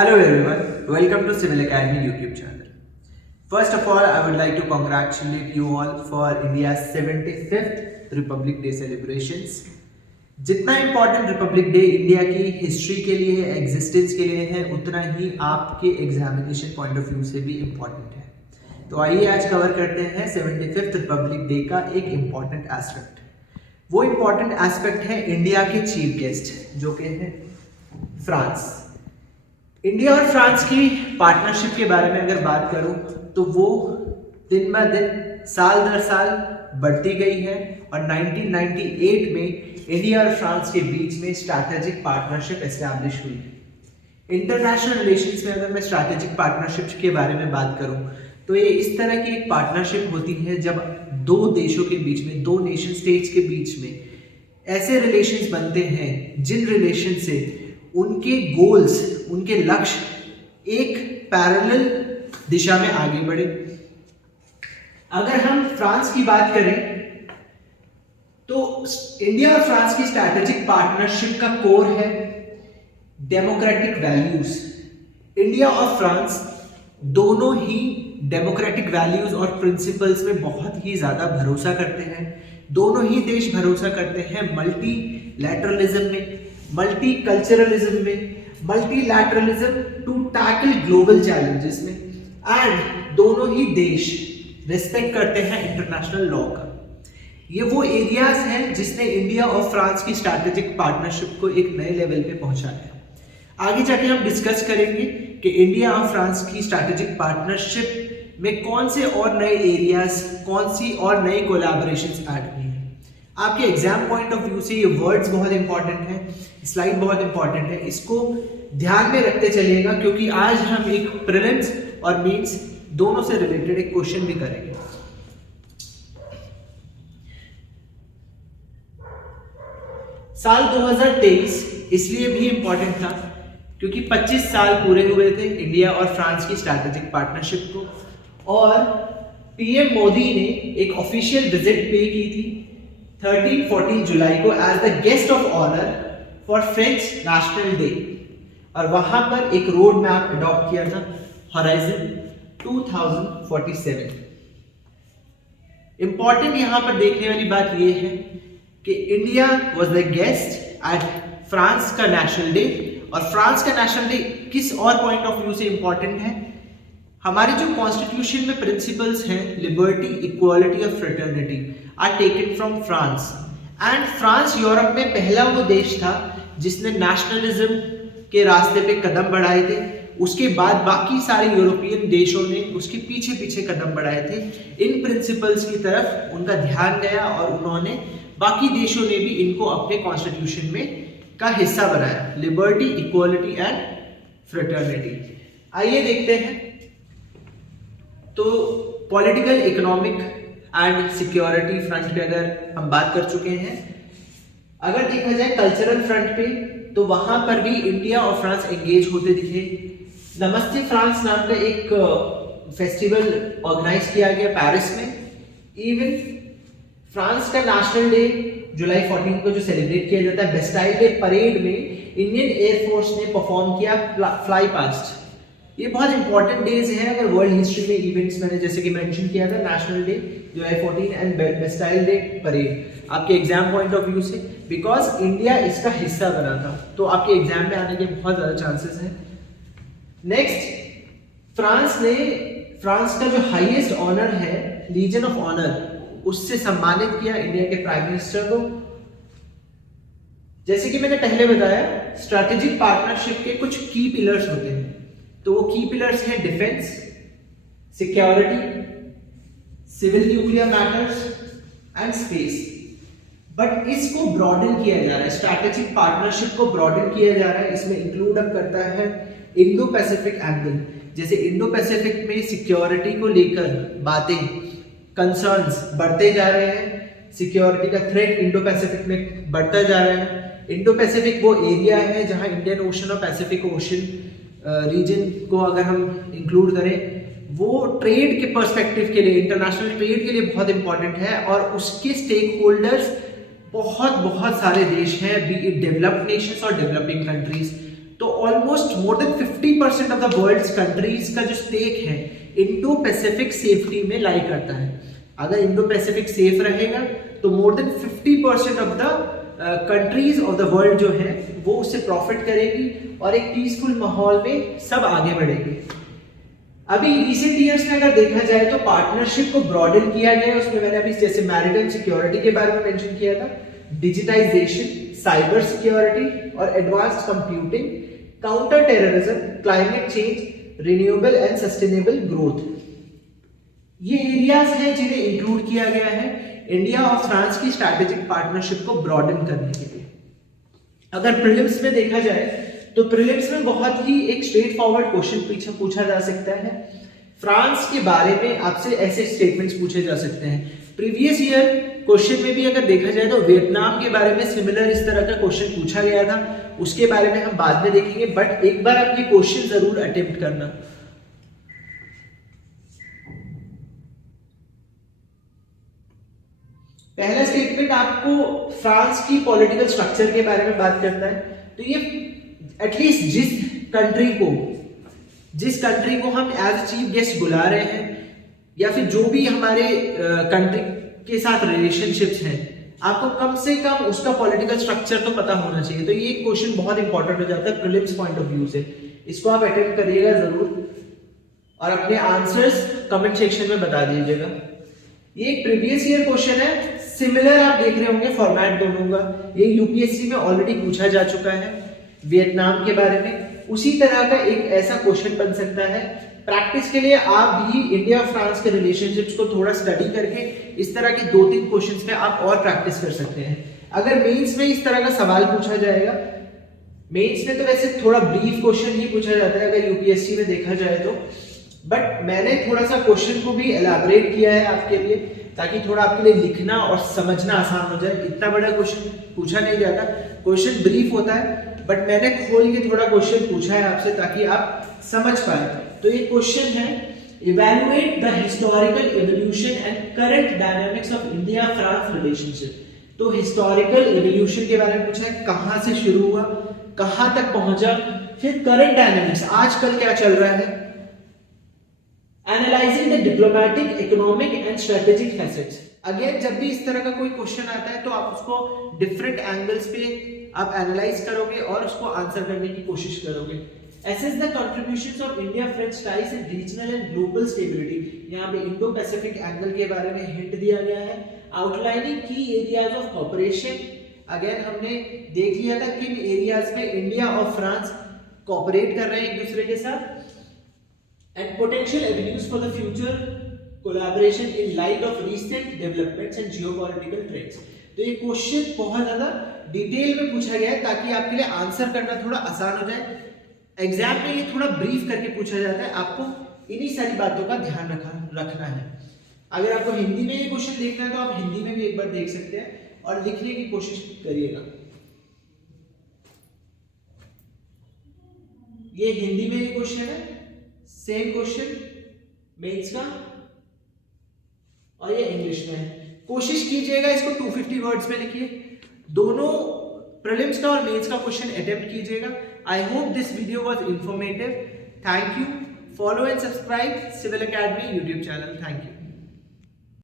Hello everyone, welcome to Civil Academy YouTube channel. First of all, I would like to congratulate you all for India's 75th Republic Day celebrations. जितना important Republic day India की history के लिए है, existence के लिए है, उतना ही आपके एग्जामिनेशन पॉइंट ऑफ व्यू से भी इम्पोर्टेंट है। तो आइए आज कवर करते हैं 75th रिपब्लिक डे का एक इम्पॉर्टेंट एस्पेक्ट। वो इम्पॉर्टेंट एस्पेक्ट है इंडिया के चीफ गेस्ट जो कि हैं फ्रांस। इंडिया और फ्रांस की पार्टनरशिप के बारे में अगर बात करूं तो वो दिन ब दिन साल दर साल बढ़ती गई है और 1998 में इंडिया और फ्रांस के बीच में स्ट्रैटेजिक पार्टनरशिप एस्टैब्लिश हुई है। इंटरनेशनल रिलेशंस में अगर मैं स्ट्रैटेजिक पार्टनरशिप के बारे में बात करूं तो ये इस तरह की एक पार्टनरशिप होती है जब दो देशों के बीच में, दो नेशन स्टेट्स के बीच में ऐसे रिलेशंस बनते हैं जिन रिलेशन से उनके गोल्स, उनके लक्ष्य एक पैरेलल दिशा में आगे बढ़े। अगर हम फ्रांस की बात करें तो इंडिया और फ्रांस की स्ट्रैटेजिक पार्टनरशिप का कोर है डेमोक्रेटिक वैल्यूज। इंडिया और फ्रांस दोनों ही डेमोक्रेटिक वैल्यूज और प्रिंसिपल्स में बहुत ही ज्यादा भरोसा करते हैं। दोनों ही देश भरोसा करते हैं मल्टीलैटरलिज्म में, मल्टी कल्चरलिज्म में, multilateralism to tackle global challenges में, एंड दोनों ही देश रिस्पेक्ट करते हैं इंटरनेशनल लॉ का। ये वो एरियाज हैं जिसने इंडिया और फ्रांस की स्ट्रैटेजिक पार्टनरशिप को एक नए लेवल पे पहुंचाया। आगे जाके हम डिस्कस करेंगे कि इंडिया और फ्रांस की स्ट्रैटेजिक पार्टनरशिप में कौन से और नए एरियाज, कौन सी और नई कोलैबोरेशंस ऐड हुई हैं। आपके एग्जाम पॉइंट ऑफ व्यू से ये वर्ड्स बहुत इंपॉर्टेंट हैं, स्लाइड बहुत इंपॉर्टेंट है, इसको ध्यान में रखते चलिएगा क्योंकि आज हम एक प्रीलिम्स और मेंस दोनों से रिलेटेड एक क्वेश्चन भी करेंगे। साल 2023 इसलिए भी इंपॉर्टेंट था क्योंकि 25 साल पूरे हुए थे इंडिया और फ्रांस की स्ट्रैटेजिक पार्टनरशिप को, और पीएम मोदी ने एक ऑफिशियल विजिट पे की थी 13-14 जुलाई को as the guest of honour for French national day, और वहां पर एक रोड मैप अडॉप्ट किया था हॉराइजन 2047। इंपॉर्टेंट यहां पर देखने वाली बात यह है कि India was the guest at France का नेशनल डे, और फ्रांस का नेशनल डे किस और पॉइंट ऑफ व्यू से इंपॉर्टेंट है। हमारे जो कॉन्स्टिट्यूशन में प्रिंसिपल्स हैं लिबर्टी, इक्वालिटी और fraternity are taken from France, and France Europe में पहला वो देश था जिसने नेशनलिज्म के रास्ते पे कदम बढ़ाए थे। उसके बाद बाकी सारे यूरोपियन देशों ने उसके पीछे पीछे कदम बढ़ाए थे। इन प्रिंसिपल्स की तरफ उनका ध्यान गया और उन्होंने, बाकी देशों ने भी इनको अपने कॉन्स्टिट्यूशन में का हिस्सा बनाया, लिबर्टी, इक्वालिटी एंड फ्रेटर्निटी। आइए देखते हैं। तो political, economic and security front पे अगर हम बात कर चुके हैं, अगर देखा जाए कल्चरल फ्रंट पे तो वहां पर भी इंडिया और फ्रांस एंगेज होते दिखे। नमस्ते फ्रांस नाम का एक फेस्टिवल ऑर्गेनाइज किया गया पेरिस में। इवन फ्रांस का नेशनल डे जुलाई 14 को जो सेलिब्रेट किया जाता है, बेस्टाइल डे परेड में इंडियन एयरफोर्स ने परफॉर्म किया फ्लाई पास्ट। ये बहुत इंपॉर्टेंट डेज हैं अगर वर्ल्ड हिस्ट्री में इवेंट्स, मैंने जैसे कि मेंशन किया था national day July 14 and Bastille day parade आपके एग्जाम पॉइंट ऑफ व्यू से, बिकॉज इंडिया इसका हिस्सा बना था, तो आपके एग्जाम में आने के बहुत ज्यादा चांसेस हैं। नेक्स्ट, फ्रांस का जो हाईएस्ट ऑनर है लीजन ऑफ ऑनर, उससे सम्मानित किया इंडिया के प्राइम मिनिस्टर को। जैसे कि मैंने पहले बताया, स्ट्रैटेजिक पार्टनरशिप के कुछ की पिलर्स होते हैं, तो वो की पिलर्स हैं defence, security, civil nuclear matters and space. But इसको ब्रॉडन किया जा रहा है, स्ट्रैटेजिक पार्टनरशिप को ब्रॉडन किया जा रहा है। इसमें इंक्लूड अप करता है इंडो पैसिफिक एंगल, जैसे इंडो पैसिफिक में सिक्योरिटी को लेकर बातें, कंसर्न्स बढ़ते जा रहे हैं, सिक्योरिटी का थ्रेट इंडो पैसिफिक में बढ़ता जा रहा है। इंडो पैसिफिक वो एरिया है जहां इंडियन ओशन और पैसिफिक ओशन रीजन को अगर हम इंक्लूड करें, वो ट्रेड के पर्सपेक्टिव के लिए, इंटरनेशनल ट्रेड के लिए बहुत इंपॉर्टेंट है, और उसके स्टेक होल्डर्स बहुत सारे देश हैं, बी इट डेवलप्ड नेशंस और डेवलपिंग कंट्रीज। तो almost more than 50% of the world's countries का जो स्टेक है इंडो पैसिफिक सेफ्टी में लाई करता है। अगर इंडो पैसिफिक सेफ रहेगा तो मोर than 50% of the countries of the world जो है वो उससे प्रॉफिट करेगी और एक पीसफुल माहौल में सब आगे बढ़ेंगे। अभी रिसेंट ईयर्स में अगर देखा जाए तो पार्टनरशिप को ब्रॉडन किया गया है। उसमें मैंने अभी जैसे मैरिटाइम सिक्योरिटी के बारे में मेंशन किया था, डिजिटाइजेशन, साइबर सिक्योरिटी और advanced computing, counter terrorism, climate change, renewable and sustainable growth, ये एरियाज हैं जिन्हें इंक्लूड किया गया है इंडिया और फ्रांस की स्ट्रैटेजिक पार्टनरशिप को ब्रॉडन करने के लिए। अगर प्रीलिम्स में देखा जाए तो प्रीलिम्स में बहुत ही एक स्ट्रेट फॉरवर्ड क्वेश्चन पूछा जा सकता है। फ्रांस के बारे में आपसे ऐसे स्टेटमेंट्स पूछे जा सकते हैं। प्रीवियस ईयर क्वेश्चन में भी अगर देखा जाए तो वियतनाम के बारे में सिमिलर इस तरह का क्वेश्चन पूछा गया था, उसके बारे में हम बाद में देखेंगे, बट एक बार आप ये क्वेश्चन जरूर अटेम्प्ट करना। पहला स्टेटमेंट आपको फ्रांस की पॉलिटिकल स्ट्रक्चर के बारे में बात करना है। तो ये एटलीस्ट जिस कंट्री को हम एज चीफ गेस्ट बुला रहे हैं या फिर जो भी हमारे कंट्री के साथ रिलेशनशिप्स हैं, आपको कम से कम उसका पॉलिटिकल स्ट्रक्चर तो पता होना चाहिए। तो ये क्वेश्चन बहुत इंपॉर्टेंट हो जाता है प्रीलिम्स पॉइंट ऑफ व्यू से। इसको आप अटेम्प्ट करिएगा जरूर और अपने आंसर्स कमेंट सेक्शन में बता दीजिएगा। ये एक प्रीवियस ईयर क्वेश्चन है, सिमिलर आप देख रहे होंगे फॉर्मेट दोनों का। ये यूपीएससी में ऑलरेडी पूछा जा चुका है वियतनाम के बारे में। उसी तरह का एक ऐसा क्वेश्चन बन सकता है। प्रैक्टिस के लिए आप भी इंडिया और फ्रांस के रिलेशनशिप्स को थोड़ा स्टडी करके इस तरह के 2-3 क्वेश्चंस पे आप और प्रैक्टिस कर सकते हैं। अगर मेंस में इस तरह का सवाल पूछा जाएगा, मेंस में तो वैसे थोड़ा ब्रीफ क्वेश्चन ही पूछा जाता है अगर यूपीएससी में देखा जाए तो, बट मैंने थोड़ा सा क्वेश्चन को भी एलाबोरेट किया है आपके लिए ताकि थोड़ा आपके लिए लिखना और समझना आसान हो जाए। इतना बड़ा क्वेश्चन पूछा नहीं जाता, क्वेश्चन ब्रीफ होता है, बट मैंने खोल के थोड़ा क्वेश्चन पूछा है आपसे ताकि आप समझ पाए। तो ये क्वेश्चन है, evaluate the historical evolution and current dynamics of India France relationship. तो हिस्टोरिकल इवोल्यूशन के बारे में पूछा है, कहां से शुरू हुआ, कहां तक पहुंचा, फिर करंट डायनामिक्स, आजकल क्या चल रहा है, analysing the diplomatic, economic and strategic facets. Again जब भी इस तरह का कोई क्वेश्चन आता है तो आप उसको डिफरेंट एंगल्स पे आप एनालाइज करोगे और उसको आंसर करने की कोशिश करोगे। Assess the contributions of India-French ties in regional and global stability। यहाँ पे इंडो पैसिफिक एंगल के बारे में हिंट दिया गया है। Outlining key areas of cooperation। Again हमने देख लिया था किन एरियाज में इंडिया और फ्रांस कोऑपरेट कर रहे हैं एक दूसरे के साथ। And potential avenues for the future collaboration in light of recent developments and geopolitical trends। तो ये क्वेश्चन बहुत ज्यादा डिटेल में पूछा गया है ताकि आपके लिए आंसर करना थोड़ा आसान हो जाए। एग्जाम में ये थोड़ा ब्रीफ करके पूछा जाता है, आपको इन्हीं सारी बातों का ध्यान रखना है। अगर आपको हिंदी में ये क्वेश्चन देखना है तो आप हिंदी में भी एक बार देख सकते हैं और लिखने की कोशिश करिएगा। ये हिंदी में ये क्वेश्चन है, सेम क्वेश्चन मेंस का, और ये इंग्लिश में है। कोशिश कीजिएगा इसको 250 वर्ड्स में लिखिए। दोनों प्रीलिम्स का और मेंस का क्वेश्चन अटेम्प्ट कीजिएगा। I hope this video was informative. Thank you. Follow and subscribe civil academy YouTube channel. Thank you.